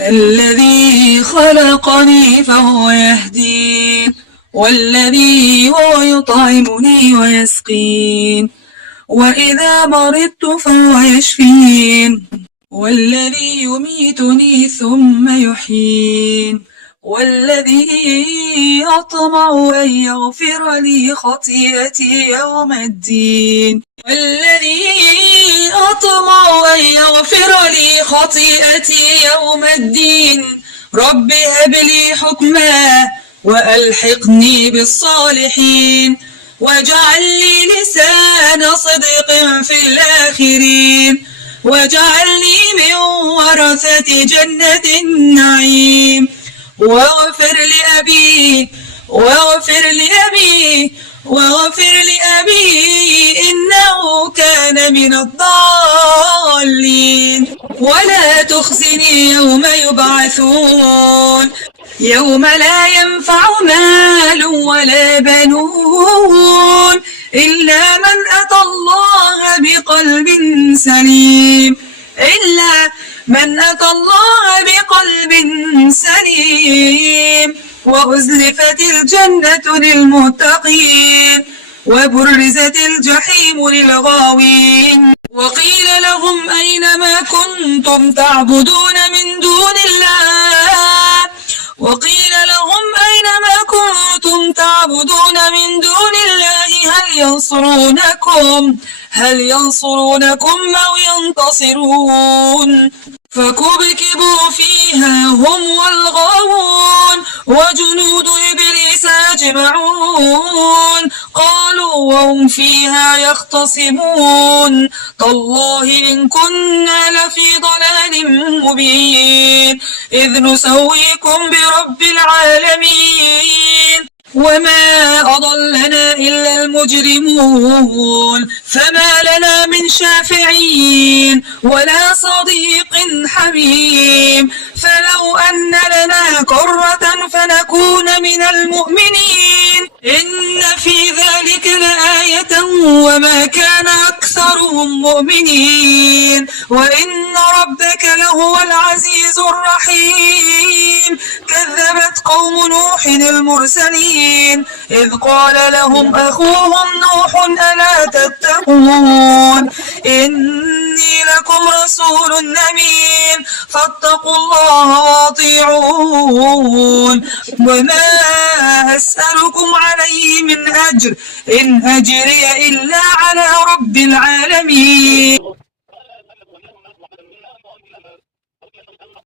الذي خلقني فهو يهدين، والذي هو يطعمني ويسقين، وإذا مرضت فهو يشفين، والذي يميتني ثم يحيين، والذي أطمع أن يغفر لي خطيئتي يوم الدين، والذي أطمع أن يغفر لي خطيئتي يوم الدين. رب هب لي حكما وألحقني بالصالحين، واجعل لي لسان صدق في الآخرين، واجعلني من ورثة جنة النعيم. واغفر لأبي إنه كان من الضالين. ولا تخزني يوم يبعثون، يوم لا ينفع مال ولا بنون إلا من أتى الله بقلب سليم. وأزلفت الجنة للمتقين، وبرزت الجحيم للغاوين. وقيل لهم أين ما كنتم تعبدون من دون الله، هل ينصرونكم أو ينتصرون. فكبكبوا فيها هم والغاوون وجنود إبليس أجمعون، قالوا وهم فيها يختصمون تالله إن كنا لفي ضلال مبين إذ نسويكم برب العالمين. وما أضلنا إلا المجرمون، فما لنا من شافعين ولا صديق حميم، فلو أن لنا كرة فنكون من المؤمنين. إن في ذلك لآية وما كان أكثرهم مؤمنين، وإن ربك لهو العزيز الرحيم. كذبت قوم نوح المرسلين إذ قال لهم أخوهم نوح ألا تتقون إني لكم رسول أمين فاتقوا الله وأطيعون. وما أسألكم عليه من أجر إن أجري إلا على رب العالمين.